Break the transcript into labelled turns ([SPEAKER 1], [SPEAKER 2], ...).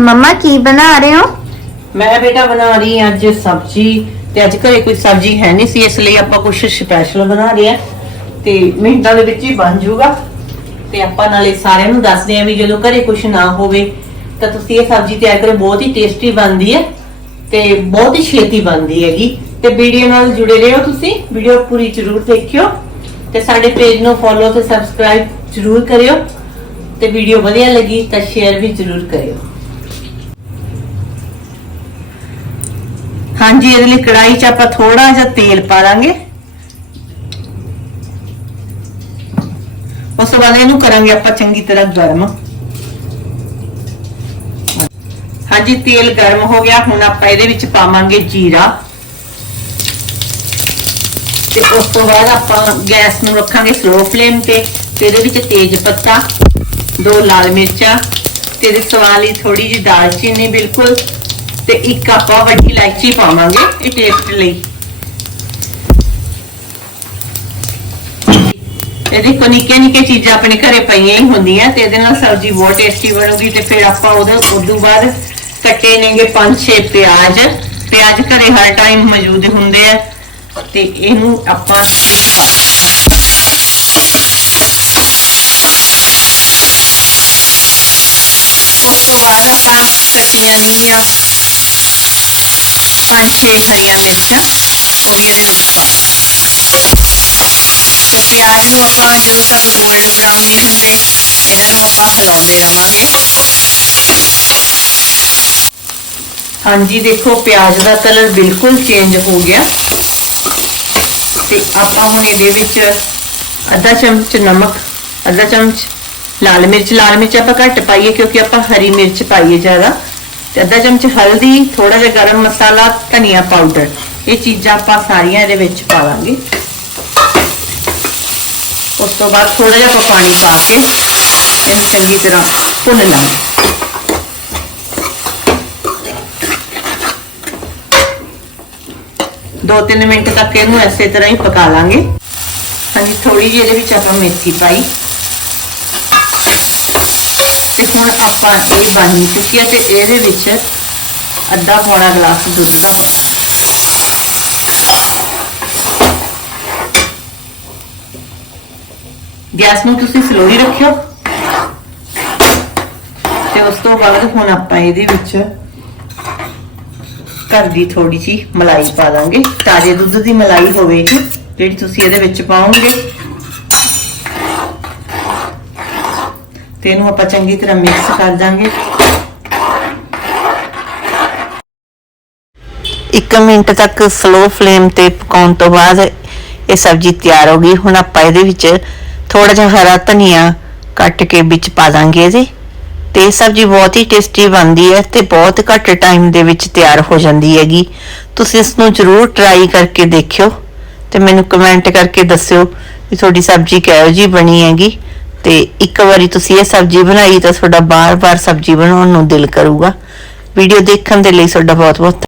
[SPEAKER 1] ਮੰਮਾ, ਕੀ ਬਣਾ ਰਹੇ ਹੋ?
[SPEAKER 2] ਮੈਂ ਬੇਟਾ ਬਣਾ ਰਹੀ ਹਾਂ ਅੱਜ ਸਬਜ਼ੀ ਤੇ ਅੱਜ ਘਰੇ ਕੋਈ ਸਬਜ਼ੀ ਹੈ ਨਹੀਂ ਸੀ, ਇਸ ਲਈ ਆਪਾਂ ਕੁਝ ਸਪੈਸ਼ਲ ਬਣਾ ਰਹੇ ਹਾਂ। ਤੇ ਮਿੰਟਾਂ ਦੇ ਵਿੱਚ ਹੀ ਬਣ ਜਾਊਗਾ। ਤੇ ਆਪਾਂ ਨਾਲੇ ਸਾਰਿਆਂ ਨੂੰ ਦੱਸਦੇ ਹਾਂ ਵੀ ਜਦੋਂ ਘਰੇ ਕੁਝ ਨਾ ਹੋਵੇ, ਤਾਂ ਤੁਸੀਂ ਇਹ ਸਬਜ਼ੀ ਤਿਆਰ ਕਰੋ, ਬਹੁਤ ਹੀ ਟੇਸਟੀ ਬਣਦੀ ਹੈ ਤੇ ਬਹੁਤ ਹੀ ਛੇਤੀ ਬਣਦੀ ਹੈਗੀ। ਤੇ ਵੀਡੀਓ ਨਾਲ ਜੁੜੇ ਰਹੋ ਤੁਸੀਂ ਵੀਡੀਓ ਪੂਰੀ ਜ਼ਰੂਰ ਦੇਖਿਓ। ਤੇ ਸਾਡੇ ਪੇਜ ਨੂੰ ਫੋਲੋ ਤੇ ਸਬਸਕ੍ਰਾਈਬ ਜ਼ਰੂਰ ਕਰਿਓ। ਤੇ ਵੀਡੀਓ ਵਧੀਆ ਲੱਗੀ ਤਾਂ ਸ਼ੇਅਰ ਵੀ ਜ਼ਰੂਰ ਕਰਿਓ। ਹਾਂਜੀ, ਇਹਦੇ ਲਈ ਕੜਾਈ 'ਚ ਆਪਾਂ ਥੋੜਾ ਜਿਹਾ ਤੇਲ ਪਾ ਲਾਂਗੇ। ਉਸ ਤੋਂ ਬਾਅਦ ਇਹਨੂੰ ਕਰਾਂਗੇ ਆਪਾਂ ਚੰਗੀ ਤਰ੍ਹਾਂ ਗਰਮ। ਹਾਂਜੀ, ਤੇਲ ਗਰਮ ਹੋ ਗਿਆ। ਹੁਣ ਆਪਾਂ ਇਹਦੇ ਵਿੱਚ ਪਾਵਾਂਗੇ ਜੀਰਾ। ਤੇ ਉਸ ਤੋਂ ਬਾਅਦ ਆਪਾਂ ਗੈਸ ਨੂੰ ਰੱਖਾਂਗੇ ਸਲੋ ਫਲੇਮ ਤੇ। ਤੇ ਇਹਦੇ ਵਿੱਚ ਤੇਜ ਪੱਤਾ, ਦੋ ਲਾਲ ਮਿਰਚਾਂ ਤੇ ਇਹਦੇ ਸਵਾਦ ਲਈ ਥੋੜੀ ਜਿਹੀ ਦਾਲਚੀਨੀ, ਬਿਲਕੁਲ। ਤੇ ਇੱਕ ਆਪਾਂ ਵੱਡੀ ਇਲਾਇਚੀ ਪਾਵਾਂਗੇ ਇਹ ਟੇਸਟ ਲਈ। ਇਹਦੇ ਕੋ ਨਿੱਕੇ ਨਿੱਕੇ ਚੀਜ਼ਾਂ ਆਪਣੇ ਘਰੇ ਪਈਆਂ ਹੀ ਹੁੰਦੀਆਂ ਤੇ ਇਹਦੇ ਨਾਲ ਸਬਜ਼ੀ ਬਹੁਤ ਟੇਸਟੀ ਬਣੂਗੀ ਤੇ ਫਿਰ ਆਪਾਂ ਉਹਦੇ ਉਦੋਂ ਬਾਅਦ ਕੱਟੇ ਨੇਗੇ ਪੰਜ ਛੇ ਪਿਆਜ਼। ਪਿਆਜ਼ ਘਰੇ ਹਰ ਟਾਈਮ ਮੌਜੂਦ ਹੁੰਦੇ ਆ ਤੇ ਇਹਨੂੰ ਆਪਾਂ ਉਸ ਤੋਂ ਬਾਅਦ ਆਪਾਂ ਕੱਟੀਆਂ ਨੇਗੀਆਂ ਪੰਜ ਛੇ ਹਰੀਆਂ ਮਿਰਚਾਂ ਉਹ ਵੀ ਇਹਦੇ ਵਿੱਚ ਪਾ ਤੇ ਪਿਆਜ਼ ਨੂੰ ਆਪਾਂ ਜਦੋਂ ਤੱਕ 골ਡ ਬਰਾਊਨ ਨਹੀਂ ਹੁੰਦੇ ਇਹਨਾਂ ਨੂੰ ਆਪਾਂ ਹਿਲਾਉਂਦੇ ਰਵਾਂਗੇ। ਹਾਂਜੀ, ਦੇਖੋ, ਪਿਆਜ਼ ਦਾ ਕਲਰ ਬਿਲਕੁਲ ਚੇਂਜ ਹੋ ਗਿਆ। ਤੇ ਆਪਾਂ ਹੁਣ ਇਹਦੇ ਵਿੱਚ ਅੱਧਾ ਚਮਚ ਨਮਕ, ਅੱਧਾ ਚਮਚ ਲਾਲ ਮਿਰਚ ਲਾਲ ਮਿਰਚ ਆਪਾਂ ਘੱਟ ਪਾਈਏ ਕਿਉਂਕਿ ਆਪਾਂ ਹਰੀ ਮਿਰਚ ਪਾਈਏ ਜ਼ਿਆਦਾ। ਤੇ ਅੱਧਾ ਚਮਚ ਹਲਦੀ ਥੋੜਾ ਜਿਹਾ ਗਰਮ ਮਸਾਲਾ, ਧਨੀਆ ਪਾਊਡਰ ਇਹ ਚੀਜ਼ਾਂ ਆਪਾਂ ਸਾਰੀਆਂ ਇਹਦੇ ਵਿੱਚ ਪਾ ਲਾਂਗੇ। ਉਸ ਤੋਂ ਬਾਅਦ ਥੋੜਾ ਜਿਹਾ ਆਪਾਂ ਪਾਣੀ ਪਾ ਕੇ ਇਹਨੂੰ ਚੰਗੀ ਤਰ੍ਹਾਂ ਭੁੰਨ ਲਾਂਗੇ। ਦੋ ਤਿੰਨ ਮਿੰਟ ਤੱਕ ਇਹਨੂੰ ਇਸੇ ਤਰ੍ਹਾਂ ਹੀ ਪਕਾ ਲਾਂਗੇ। ਹਾਂਜੀ ਥੋੜੀ ਜਿਹੀ ਇਹਦੇ ਵਿੱਚ ਆਪਾਂ ਮੇਥੀ ਪਾਈ। ਤੇ ਹੁਣ ਆਪਾਂ ਇਹ ਬਣ ਚੁੱਕੀ ਹੈ ਤੇ ਇਹਦੇ ਵਿੱਚ ਅੱਧਾ ਪੌਣਾ ਗਲਾਸ ਦੁੱਧ ਦਾ ਗੈਸ ਨੂੰ ਤੁਸੀਂ ਸਲੋ ਹੀ ਰੱਖਿਓ। ਤੇ ਉਸ ਤੋਂ ਬਾਅਦ ਹੁਣ ਆਪਾਂ ਇਹਦੇ ਵਿੱਚ ਘਰ ਦੀ ਥੋੜੀ ਜੀ ਮਲਾਈ ਪਾ ਦਾਂਗੇ। ਤਾਜ਼ੇ ਦੁੱਧ ਦੀ ਮਲਾਈ ਹੋਵੇਗੀ, ਜਿਹੜੀ ਤੁਸੀਂ ਇਹਦੇ ਵਿੱਚ ਪਾਓਗੇ। ਤੇ ਇਹਨੂੰ ਆਪਾਂ ਚੰਗੀ ਤਰ੍ਹਾਂ ਮਿਕਸ ਕਰ ਦਾਂਗੇ। 1 ਮਿੰਟ ਤੱਕ ਸਲੋ ਫਲੇਮ ਤੇ ਪਕਾਉਣ ਤੋਂ ਬਾਅਦ ਇਹ ਸਬਜ਼ੀ ਤਿਆਰ ਹੋ ਗਈ। ਹੁਣ ਆਪਾਂ ਇਹਦੇ ਵਿੱਚ ਥੋੜਾ ਜਿਹਾ ਹਰਾ ਧਨੀਆ ਕੱਟ ਕੇ ਵਿੱਚ ਪਾ ਦਾਂਗੇ ਇਹਦੇ। ਤੇ ਇਹ ਸਬਜ਼ੀ ਬਹੁਤ ਹੀ ਟੇਸਟੀ ਬਣਦੀ ਹੈ ਤੇ ਬਹੁਤ ਘੱਟ ਟਾਈਮ ਦੇ ਵਿੱਚ ਤਿਆਰ ਹੋ ਜਾਂਦੀ ਹੈਗੀ। ਤੁਸੀਂ ਇਸ ਨੂੰ ਜ਼ਰੂਰ ਟਰਾਈ ਕਰਕੇ ਦੇਖਿਓ ਤੇ ਮੈਨੂੰ ਕਮੈਂਟ ਕਰਕੇ ਦੱਸਿਓ ਵੀ ਤੁਹਾਡੀ ਸਬਜ਼ੀ ਕਿਹੋ ਜੀ ਬਣੀ ਹੈਗੀ। ਤੇ ਇੱਕ ਵਾਰੀ ਤੁਸੀਂ ਇਹ ਸਬਜ਼ੀ ਬਣਾਈ ਤਾਂ ਤੁਹਾਡਾ ਬਾਰ-ਬਾਰ ਸਬਜ਼ੀ ਬਣਾਉਣ ਨੂੰ ਦਿਲ ਕਰੂਗਾ। ਵੀਡੀਓ ਦੇਖਣ ਦੇ ਲਈ ਤੁਹਾਡਾ ਬਹੁਤ-ਬਹੁਤ